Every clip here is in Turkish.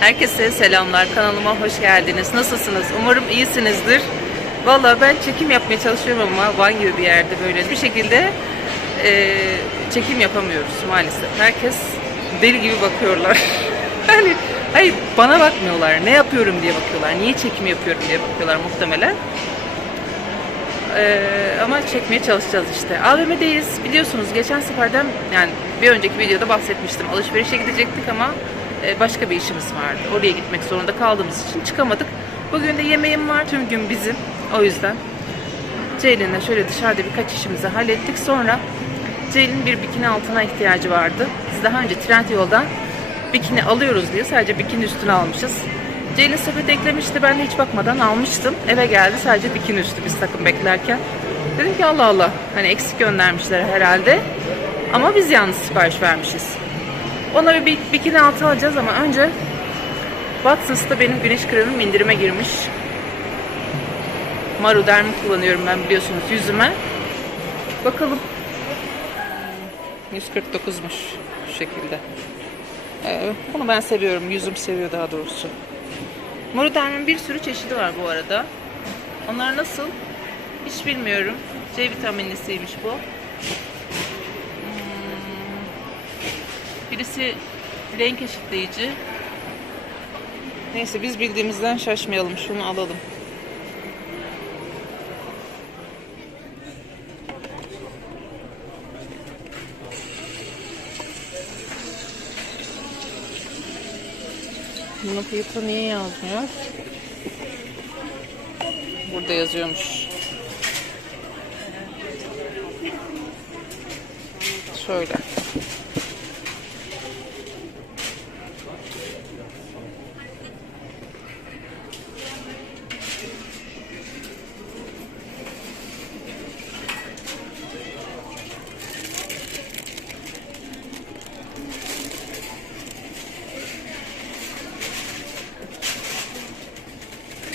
Herkese selamlar. Kanalıma hoş geldiniz. Nasılsınız? Umarım iyisinizdir. Valla ben çekim yapmaya çalışıyorum ama Van gibi bir yerde böyle bir şekilde e, çekim yapamıyoruz maalesef. Herkes deli gibi bakıyorlar. hani hayır bana bakmıyorlar. Ne yapıyorum diye bakıyorlar. Niye çekim yapıyorum diye bakıyorlar muhtemelen. Ee, ama çekmeye çalışacağız işte. AVM'deyiz. Biliyorsunuz geçen seferden yani bir önceki videoda bahsetmiştim. Alışverişe gidecektik ama başka bir işimiz vardı. Oraya gitmek zorunda kaldığımız için çıkamadık. Bugün de yemeğim var. Tüm gün bizim. O yüzden Ceylin'le şöyle dışarıda birkaç işimizi hallettik. Sonra Ceylin bir bikini altına ihtiyacı vardı. Biz daha önce Trendyol'dan bikini alıyoruz diye sadece bikini üstüne almışız. Ceylin sepet eklemişti. Ben hiç bakmadan almıştım. Eve geldi sadece bikini üstü biz takım beklerken. Dedim ki Allah Allah hani eksik göndermişler herhalde. Ama biz yalnız sipariş vermişiz. Ona bir bi- bikini altı alacağız ama önce Watsons'ta benim güneş kremim indirime girmiş. Maru Dermi kullanıyorum ben biliyorsunuz yüzüme. Bakalım. 149'muş şu şekilde. Ee, bunu ben seviyorum. Yüzüm seviyor daha doğrusu. Maru Dermi'nin bir sürü çeşidi var bu arada. Onlar nasıl? Hiç bilmiyorum. C vitaminlisiymiş bu. Birisi renk eşitleyici. Neyse biz bildiğimizden şaşmayalım. Şunu alalım. Bunun fiyatı niye yazmıyor? Burada yazıyormuş. Şöyle.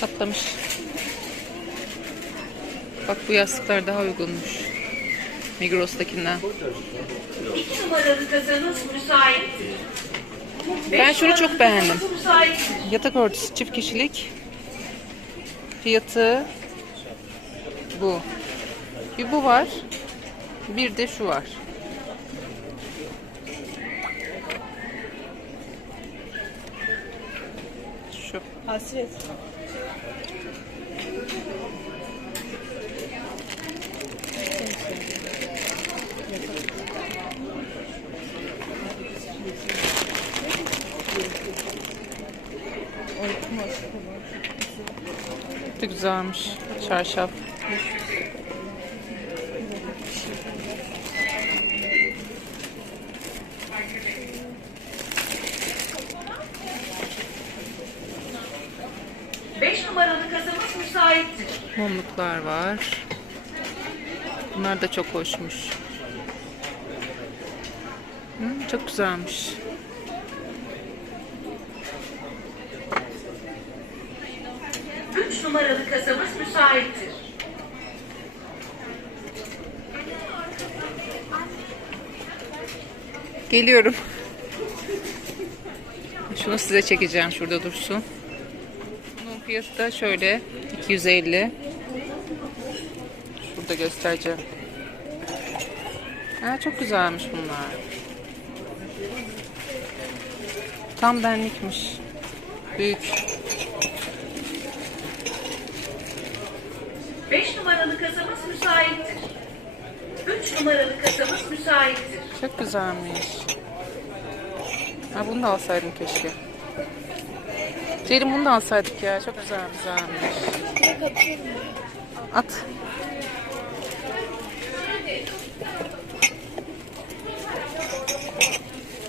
Çatlamış. Bak bu yastıklar daha uygunmuş. Migros'takinden. numaralı kasanız müsaittir. Ben şunu çok beğendim. Yatak örtüsü çift kişilik. Fiyatı bu. Bir bu var. Bir de şu var. Şu. Hasret. Da güzelmiş. Çarşaf. Beş numaralı kasamız müsaittir. Mumluklar var. Bunlar da çok hoşmuş. Hı, çok güzelmiş. Üç numaralı kasamız müsaittir. Geliyorum. Şunu size çekeceğim. Şurada dursun. Bunun fiyatı da şöyle 250. Şurada göstereceğim. Ha, çok güzelmiş bunlar. Tam benlikmiş. Büyük. Beş numaralı kasamız müsaittir. Üç numaralı kasamız müsaittir. Çok güzelmiş. Ha, bunu da alsaydım keşke. Ceylin bunu da alsaydık ya. Çok güzel güzelmiş. At.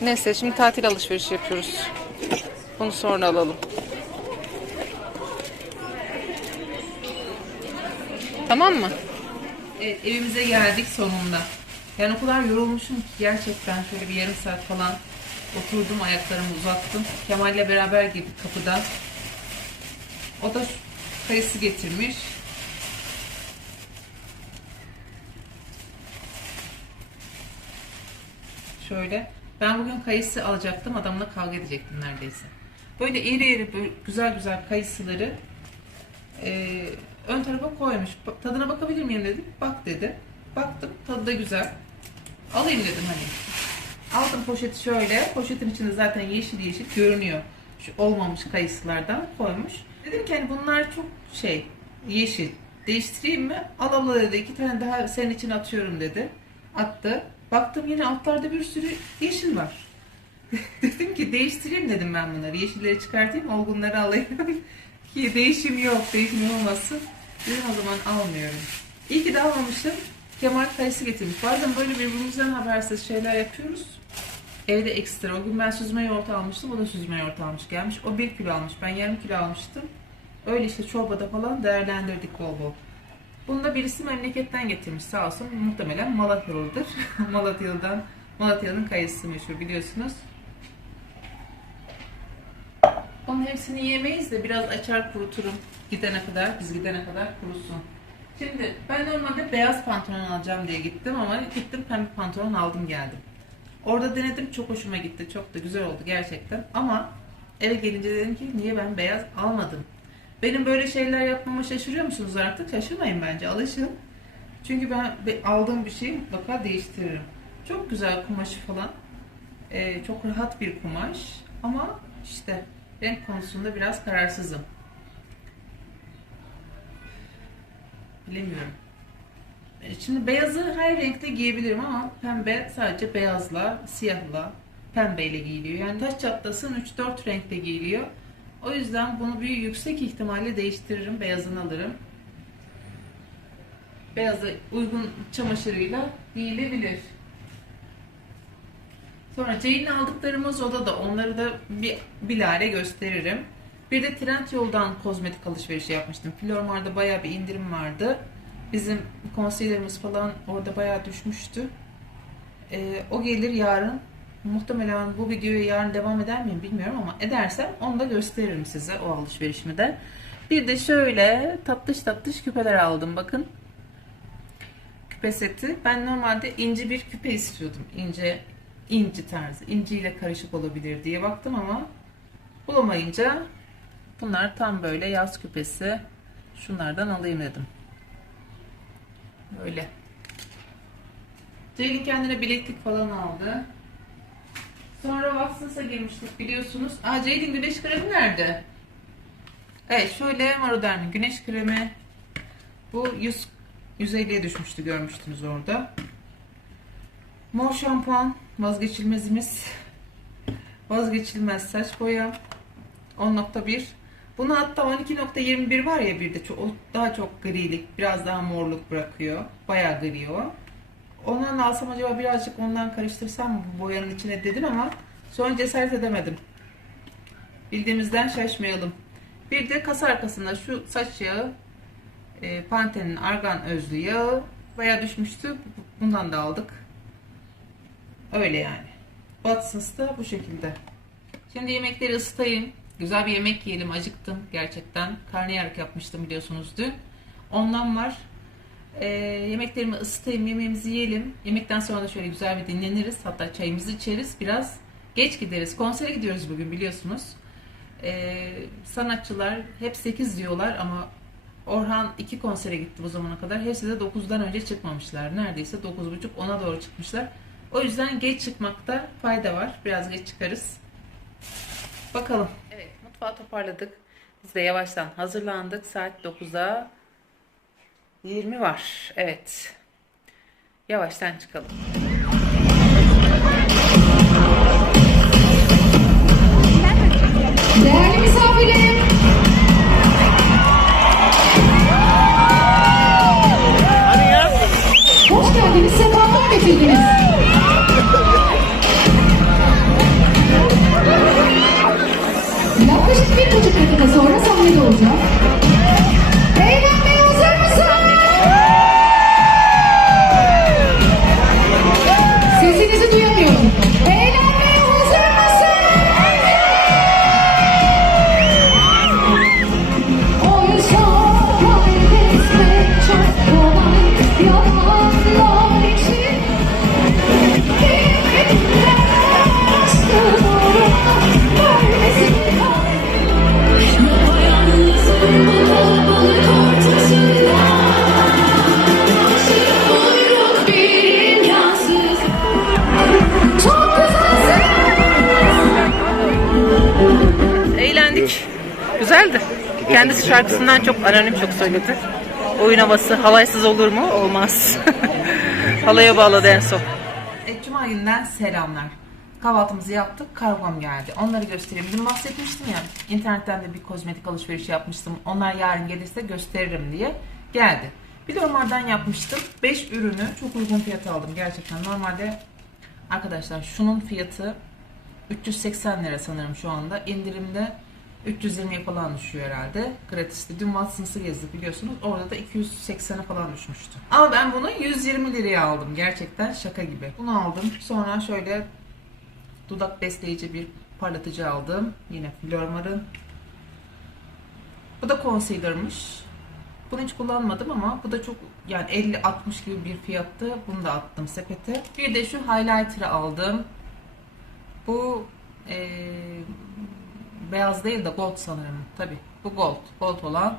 Neyse şimdi tatil alışverişi yapıyoruz. Bunu sonra alalım. Tamam mı? Evet, evimize geldik sonunda. Yani o kadar yorulmuşum ki gerçekten şöyle bir yarım saat falan oturdum ayaklarımı uzattım. Kemal'le beraber girdik kapıda. O da kayısı getirmiş. Şöyle. Ben bugün kayısı alacaktım. Adamla kavga edecektim neredeyse. Böyle iri iri güzel güzel kayısıları e, ön tarafa koymuş. Tadına bakabilir miyim dedim. Bak dedi. Baktım tadı da güzel. Alayım dedim hani. Aldım poşeti şöyle. Poşetin içinde zaten yeşil yeşil görünüyor. Şu olmamış kayısılardan koymuş. Dedim ki hani bunlar çok şey yeşil. Değiştireyim mi? Al abla dedi. iki tane daha senin için atıyorum dedi. Attı. Baktım yine altlarda bir sürü yeşil var. dedim ki değiştireyim dedim ben bunları. Yeşilleri çıkartayım, olgunları alayım. ki değişim yok, değişim olmasın. Dedim o zaman almıyorum. İyi ki de almamışım. Kemal kayısı getirmiş. Bazen böyle birbirimizden habersiz şeyler yapıyoruz. Evde ekstra. O gün ben süzme yoğurt almıştım. O da süzme yoğurt almış gelmiş. O bir kilo almış. Ben yarım kilo almıştım. Öyle işte çorbada falan değerlendirdik bol bol. Bunu da birisi memleketten getirmiş sağ olsun. Muhtemelen Malatyalıdır. Malatya'dan Malatya'nın kayısı meşhur biliyorsunuz. Onun hepsini yemeyiz de biraz açar kuruturum. Gidene kadar, biz gidene kadar kurusun. Şimdi ben normalde beyaz pantolon alacağım diye gittim ama gittim pembe pantolon aldım geldim. Orada denedim çok hoşuma gitti. Çok da güzel oldu gerçekten. Ama eve gelince dedim ki niye ben beyaz almadım? Benim böyle şeyler yapmama şaşırıyor musunuz artık? Şaşırmayın bence alışın. Çünkü ben be- aldığım bir şeyi mutlaka değiştiririm. Çok güzel kumaşı falan. Ee, çok rahat bir kumaş. Ama işte renk konusunda biraz kararsızım. Bilemiyorum. E, Şimdi beyazı her renkte giyebilirim ama pembe sadece beyazla, siyahla, pembeyle giyiliyor. Yani taş çatlasın 3-4 renkte giyiliyor. O yüzden bunu bir yüksek ihtimalle değiştiririm, beyazını alırım. Beyazı uygun çamaşırıyla giyilebilir. Sonra Jane'le aldıklarımız odada. Onları da bir bilare gösteririm. Bir de Trendyol'dan kozmetik alışverişi yapmıştım. Flormar'da bayağı bir indirim vardı. Bizim konseylerimiz falan orada bayağı düşmüştü. Ee, o gelir yarın. Muhtemelen bu videoya yarın devam eder miyim bilmiyorum ama edersem onu da gösteririm size o alışverişimi de. Bir de şöyle tatlış tatlış küpeler aldım bakın. Küpe seti. Ben normalde ince bir küpe istiyordum. İnce inci tarzı. inciyle karışık olabilir diye baktım ama bulamayınca bunlar tam böyle yaz küpesi. Şunlardan alayım dedim. Böyle. Ceylin kendine bileklik falan aldı. Sonra Watsons'a girmiştik biliyorsunuz. Aa Ceylin güneş kremi nerede? Evet şöyle Maroderm'in güneş kremi. Bu 100 150'ye düşmüştü görmüştünüz orada. Mor şampuan vazgeçilmezimiz. Vazgeçilmez saç boya. 10.1. Bunu hatta 12.21 var ya bir de o daha çok grilik, biraz daha morluk bırakıyor. Bayağı gri o. Ondan alsam acaba birazcık ondan karıştırsam mı bu boyanın içine dedim ama sonra cesaret edemedim. Bildiğimizden şaşmayalım. Bir de kasa arkasında şu saç yağı e, Pantene'in argan özlü yağı bayağı düşmüştü. Bundan da aldık. Öyle yani. Watsons da bu şekilde. Şimdi yemekleri ısıtayım. Güzel bir yemek yiyelim. Acıktım gerçekten. Karnıyarık yapmıştım biliyorsunuz dün. Ondan var. Ee, yemeklerimi ısıtayım. Yemeğimizi yiyelim. Yemekten sonra da şöyle güzel bir dinleniriz. Hatta çayımızı içeriz. Biraz geç gideriz. Konsere gidiyoruz bugün biliyorsunuz. Ee, sanatçılar hep 8 diyorlar ama Orhan iki konsere gitti bu zamana kadar. Hepsi de 9'dan önce çıkmamışlar. Neredeyse 9.30 10'a doğru çıkmışlar. O yüzden geç çıkmakta fayda var. Biraz geç çıkarız. Bakalım. Mutfağı toparladık. Biz de yavaştan hazırlandık. Saat 9'a 20 var. Evet. Yavaştan çıkalım. Değerli misafirlerim, sonra sahnede olacağım. Şarkısından çok anonim çok söyledi. Oyun havası halaysız olur mu? Olmaz. Halaya bağladı en son. E, Cuma gününden selamlar. Kahvaltımızı yaptık, kargom geldi. Onları göstereyim. Dün bahsetmiştim ya, internetten de bir kozmetik alışverişi yapmıştım. Onlar yarın gelirse gösteririm diye. Geldi. Bir de onlardan yapmıştım. 5 ürünü çok uygun fiyata aldım gerçekten. Normalde arkadaşlar şunun fiyatı 380 lira sanırım şu anda. İndirimde 320'ye falan düşüyor herhalde. Gratis'te. Dün Watson's'ı gezdik biliyorsunuz. Orada da 280'e falan düşmüştü. Ama ben bunu 120 liraya aldım. Gerçekten şaka gibi. Bunu aldım. Sonra şöyle dudak besleyici bir parlatıcı aldım. Yine Flormar'ın. Bu da concealer'mış. Bunu hiç kullanmadım ama bu da çok yani 50-60 gibi bir fiyattı. Bunu da attım sepete. Bir de şu highlighter'ı aldım. Bu eee, beyaz değil de gold sanırım. Tabi bu gold. Gold olan.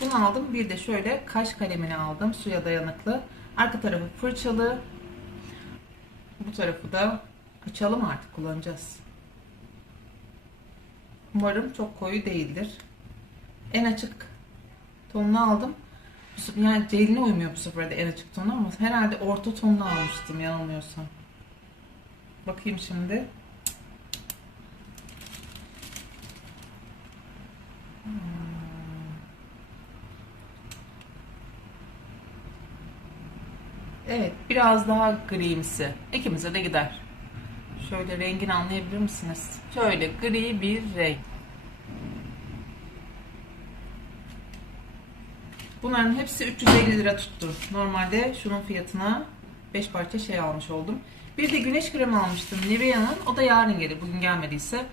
Bunu aldım. Bir de şöyle kaş kalemini aldım. Suya dayanıklı. Arka tarafı fırçalı. Bu tarafı da açalım artık kullanacağız. Umarım çok koyu değildir. En açık tonunu aldım. Yani celine uymuyor bu sefer en açık tonu ama herhalde orta tonunu almıştım yanılmıyorsam. Bakayım şimdi. Evet, biraz daha grimsi. İkimize de gider. Şöyle rengini anlayabilir misiniz? Şöyle gri bir renk. Bunların hepsi 350 lira tuttu. Normalde şunun fiyatına 5 parça şey almış oldum. Bir de güneş kremi almıştım Nivea'nın. O da yarın gelir. Bugün gelmediyse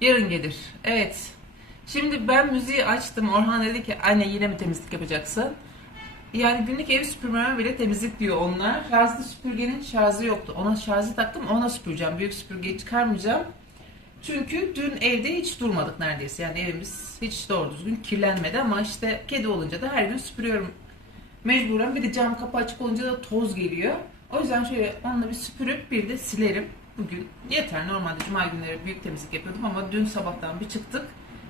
yarın gelir. Evet. Şimdi ben müziği açtım. Orhan dedi ki anne yine mi temizlik yapacaksın? Yani günlük ev süpürmeme bile temizlik diyor onlar. Şarjlı süpürgenin şarjı yoktu. Ona şarjı taktım ona süpüreceğim. Büyük süpürgeyi çıkarmayacağım. Çünkü dün evde hiç durmadık neredeyse. Yani evimiz hiç doğru düzgün kirlenmedi ama işte kedi olunca da her gün süpürüyorum. Mecburen bir de cam kapı açık olunca da toz geliyor. O yüzden şöyle onunla bir süpürüp bir de silerim. Bugün yeter. Normalde cuma günleri büyük temizlik yapıyordum ama dün sabahtan bir çıktık.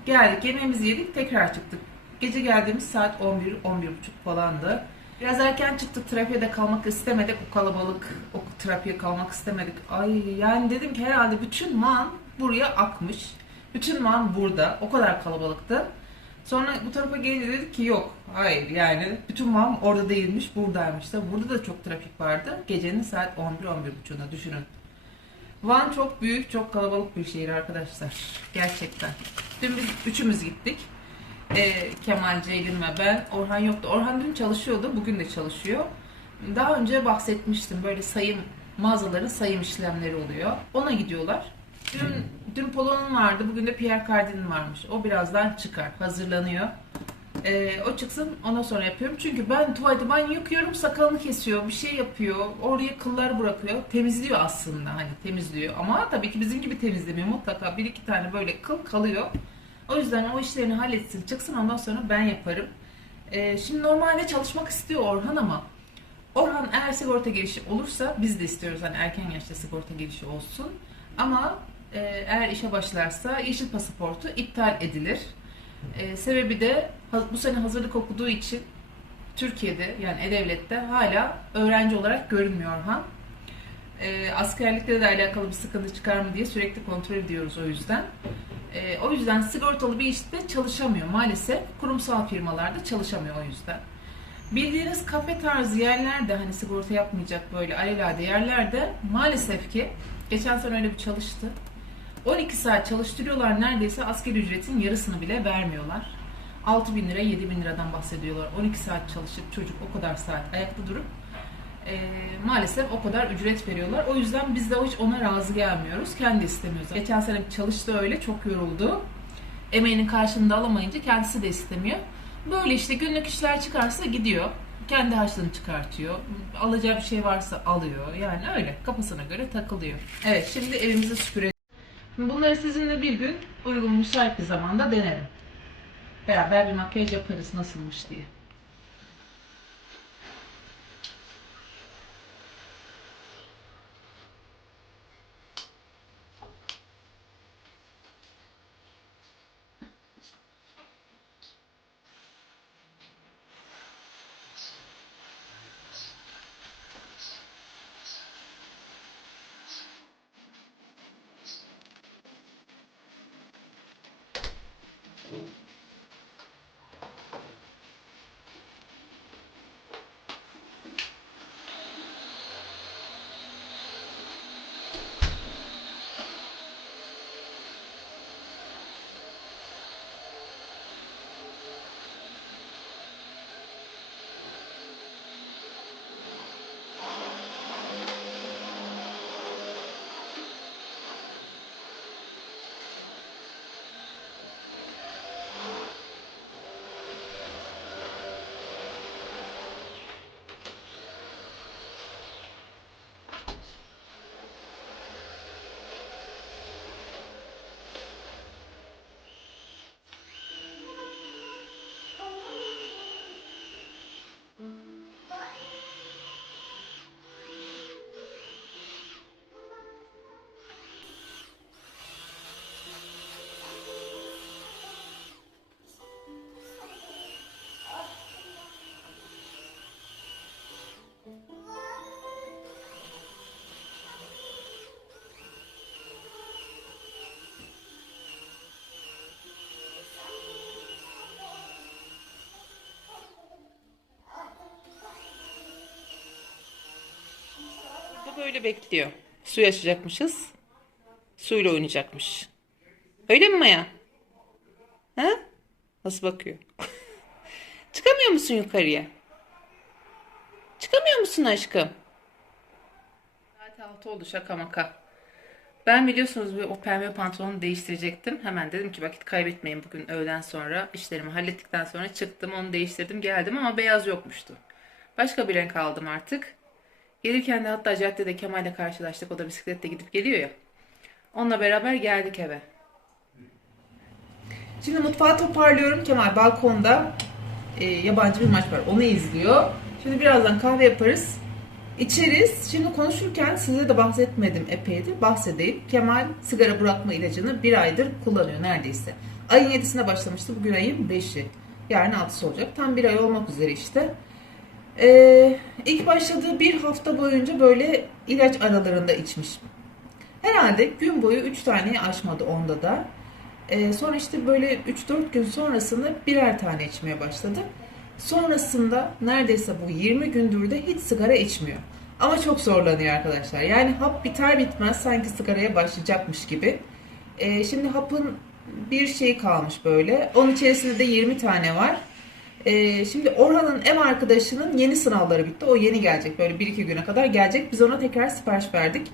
Geldik yemeğimizi yedik tekrar çıktık. Gece geldiğimiz saat 11 11 buçuk falandı. Biraz erken çıktık trafiğe de kalmak istemedik. O kalabalık, o trafiğe kalmak istemedik. Ay yani dedim ki herhalde bütün man buraya akmış. Bütün man burada. O kadar kalabalıktı. Sonra bu tarafa gelince dedik ki yok. Hayır yani bütün man orada değilmiş, buradaymış da. Burada da çok trafik vardı. Gecenin saat 11 11 buçuğunda düşünün. Van çok büyük, çok kalabalık bir şehir arkadaşlar. Gerçekten. Dün biz üçümüz gittik. Ee, Kemal, Ceylin ve ben. Orhan yoktu. Orhan dün çalışıyordu, bugün de çalışıyor. Daha önce bahsetmiştim. Böyle sayım, mağazaların sayım işlemleri oluyor. Ona gidiyorlar. Dün, dün Polo'nun vardı, bugün de Pierre Cardin'in varmış. O birazdan çıkar, hazırlanıyor. Ee, o çıksın ondan sonra yapıyorum. Çünkü ben tuvalete banyo yıkıyorum sakalını kesiyor bir şey yapıyor. Oraya kıllar bırakıyor. Temizliyor aslında hani temizliyor. Ama tabii ki bizim gibi temizlemiyor. Mutlaka bir iki tane böyle kıl kalıyor. O yüzden o işlerini halletsin çıksın ondan sonra ben yaparım. Ee, şimdi normalde çalışmak istiyor Orhan ama Orhan eğer sigorta girişi olursa biz de istiyoruz hani erken yaşta sigorta girişi olsun. Ama e, eğer işe başlarsa yeşil pasaportu iptal edilir. E, sebebi de bu sene hazırlık okuduğu için Türkiye'de yani E-Devlet'te hala öğrenci olarak görünmüyor Orhan. E, askerlikle de alakalı bir sıkıntı çıkar mı diye sürekli kontrol ediyoruz o yüzden. E, o yüzden sigortalı bir işte çalışamıyor maalesef. Kurumsal firmalarda çalışamıyor o yüzden. Bildiğiniz kafe tarzı yerlerde hani sigorta yapmayacak böyle alelade yerlerde maalesef ki geçen sene öyle bir çalıştı. 12 saat çalıştırıyorlar neredeyse asgari ücretin yarısını bile vermiyorlar. 6 bin lira 7 bin liradan bahsediyorlar. 12 saat çalışıp çocuk o kadar saat ayakta durup e, maalesef o kadar ücret veriyorlar. O yüzden biz de hiç ona razı gelmiyoruz. Kendi istemiyoruz. Geçen sene çalıştı öyle çok yoruldu. Emeğinin karşılığını da alamayınca kendisi de istemiyor. Böyle işte günlük işler çıkarsa gidiyor. Kendi harçlığını çıkartıyor. Alacağı bir şey varsa alıyor. Yani öyle kafasına göre takılıyor. Evet şimdi evimizi süpürelim. Bunları sizinle bir gün uygun müsait bir zamanda denerim. Beraber bir makyaj yaparız nasılmış diye. Bu böyle bekliyor. Suyu açacakmışız. Suyla oynayacakmış. Öyle mi Maya? Ha? Nasıl bakıyor? Çıkamıyor musun yukarıya? Çıkamıyor musun aşkım? Saat 6 oldu şaka maka. Ben biliyorsunuz bir o pembe pantolonu değiştirecektim. Hemen dedim ki vakit kaybetmeyin bugün öğleden sonra. işlerimi hallettikten sonra çıktım onu değiştirdim geldim ama beyaz yokmuştu. Başka bir renk aldım artık. Gelirken de hatta caddede Kemal'le karşılaştık. O da bisikletle gidip geliyor ya. Onunla beraber geldik eve. Şimdi mutfağı toparlıyorum. Kemal balkonda e, yabancı bir maç var. Onu izliyor. Şimdi birazdan kahve yaparız. İçeriz. Şimdi konuşurken size de bahsetmedim epeydir. Bahsedeyim. Kemal sigara bırakma ilacını bir aydır kullanıyor neredeyse. Ayın 7'sine başlamıştı. Bugün ayın 5'i. Yarın 6'sı olacak. Tam bir ay olmak üzere işte. Ee, ilk başladığı bir hafta boyunca böyle ilaç aralarında içmiş. Herhalde gün boyu 3 taneyi aşmadı onda da. Ee, sonra işte böyle 3-4 gün sonrasında birer tane içmeye başladı. Sonrasında neredeyse bu 20 gündür de hiç sigara içmiyor. Ama çok zorlanıyor arkadaşlar. Yani hap biter bitmez sanki sigaraya başlayacakmış gibi. Ee, şimdi hapın bir şeyi kalmış böyle. Onun içerisinde de 20 tane var. Ee, şimdi Orhan'ın ev arkadaşının yeni sınavları bitti. O yeni gelecek. Böyle 1-2 güne kadar gelecek. Biz ona tekrar sipariş verdik.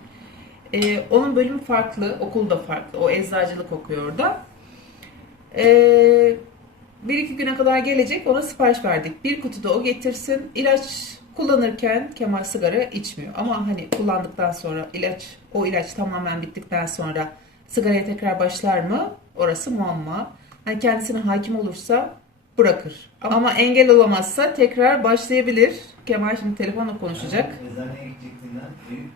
Ee, onun bölümü farklı. Okul da farklı. O eczacılık okuyor orada. Ee, bir iki güne kadar gelecek. Ona sipariş verdik. Bir kutu da o getirsin. İlaç kullanırken Kemal sigara içmiyor. Ama hani kullandıktan sonra ilaç, o ilaç tamamen bittikten sonra sigaraya tekrar başlar mı? Orası muamma. Hani kendisine hakim olursa bırakır. Ama engel olamazsa tekrar başlayabilir. Kemal şimdi telefonla konuşacak. Eczaneye gidecektin lan. Eyüp.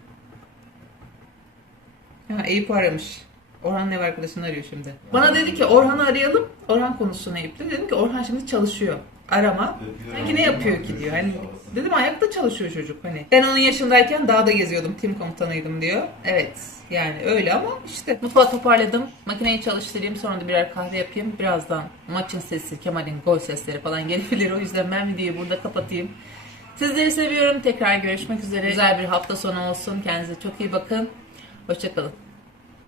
Ha, Eyüp aramış. Orhan'ın ev arkadaşını arıyor şimdi. Bana dedi ki Orhan'ı arayalım. Orhan konuşsun Eyüp'le. Dedim ki Orhan şimdi çalışıyor. Arama. Sanki ne yapıyor ki diyor. Hani dedim ayakta çalışıyor çocuk hani. Ben onun yaşındayken dağda geziyordum. Tim komutanıydım diyor. Evet. Yani öyle ama işte. Mutfağı toparladım. Makineyi çalıştırayım. Sonra da birer kahve yapayım. Birazdan maçın sesi, Kemal'in gol sesleri falan gelebilir. O yüzden ben videoyu burada kapatayım. Sizleri seviyorum. Tekrar görüşmek üzere. Güzel bir hafta sonu olsun. Kendinize çok iyi bakın. Hoşçakalın.